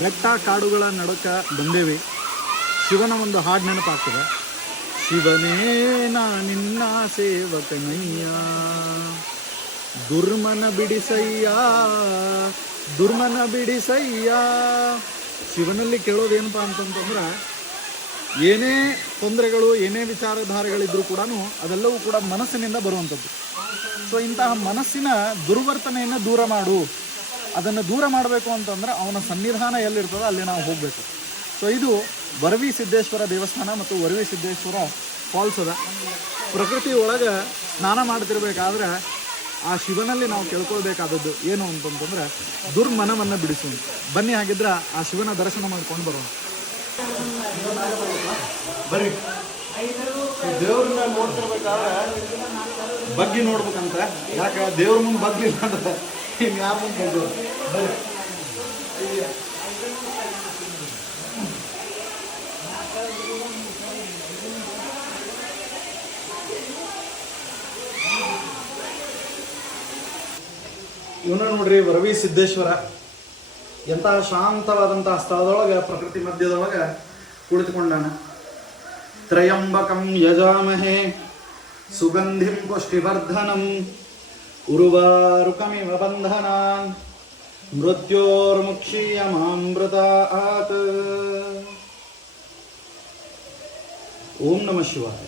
ಬೆಟ್ಟ ಕಾಡುಗಳ ನಡುಕ ಬಂದೇವಿ. ಶಿವನ ಒಂದು ಹಾಡು ನೆನಪಾಗ್ತದೆ. ಶಿವನೇ ನಾ ನಿನ್ನ ಸೇವಕನಯ್ಯ, ದುರ್ಮನ ಬಿಡಿಸಯ್ಯ, ದುರ್ಮನ ಬಿಡಿಸಯ್ಯ. ಶಿವನಲ್ಲಿ ಕೇಳೋದೇನಪ್ಪ ಅಂತಂತಂದ್ರೆ, ಏನೇ ತೊಂದರೆಗಳು, ಏನೇ ವಿಚಾರಧಾರೆಗಳಿದ್ರೂ ಕೂಡ ಅದೆಲ್ಲವೂ ಕೂಡ ಮನಸ್ಸಿನಿಂದ ಬರುವಂಥದ್ದು. ಸೊ ಇಂತಹ ಮನಸ್ಸಿನ ದುರ್ವರ್ತನೆಯನ್ನು ದೂರ ಮಾಡು. ಅದನ್ನು ದೂರ ಮಾಡಬೇಕು ಅಂತಂದ್ರೆ ಅವನ ಸನ್ನಿಧಾನ ಎಲ್ಲಿರ್ತದೋ ಅಲ್ಲಿ ನಾವು ಹೋಗಬೇಕು. ಸೊ ಇದು ವರವಿ ಸಿದ್ದೇಶ್ವರ ದೇವಸ್ಥಾನ ಮತ್ತು ವರವಿ ಸಿದ್ದೇಶ್ವರ ಫಾಲ್ಸ್ ಅದ. ಪ್ರಕೃತಿ ಒಳಗೆ ಸ್ನಾನ ಮಾಡ್ತಿರ್ಬೇಕಾದ್ರೆ ಆ ಶಿವನಲ್ಲಿ ನಾವು ಕೇಳ್ಕೊಳ್ಬೇಕಾದದ್ದು ಏನು ಅಂತಂತಂದ್ರೆ ದುರ್ಮನವನ್ನು ಬಿಡಿಸು. ಬನ್ನಿ, ಹಾಗಿದ್ರೆ ಆ ಶಿವನ ದರ್ಶನ ಮಾಡ್ಕೊಂಡು ಬರೋಣ. ಬರ್ರಿ, ದೇವ್ರನ್ನ ನೋಡ್ತಿರ್ಬೇಕಾದ್ರೆ ಬಗ್ಗಿ ನೋಡ್ಬೇಕಂತ. ಯಾಕೆ ದೇವ್ರ ಮುಂದೆ ಬಗ್ಗಿ ಅಂದ್ರೆ ಇನ್ನು ಯಾರ ಮುಂದೆ ಬರ್ರಿ. ಇವನ ನೋಡ್ರಿ, ವರವಿ ಸಿದ್ದೇಶ್ವರ. ಎಂತಹ ಶಾಂತವಾದಂತಹ ಸ್ಥಳದೊಳಗೆ, ಪ್ರಕೃತಿ ಮಧ್ಯದೊಳಗೆ ಕುಳಿತುಕೊಂಡಾನ. ತ್ರಯಂಬಕಂ ಯಜಾಮಹೇ ಸುಗಂಧಿಂ ಪುಷ್ಟಿವರ್ಧನಂ ಉರ್ವಾರುಕಮಿವ ಬಂಧನಾನ್ ಮೃತ್ಯೋರ್ಮುಕ್ಷೀಯಮಾಮೃತಾತ್. ಓಂ ನಮಃ ಶಿವಾಯ.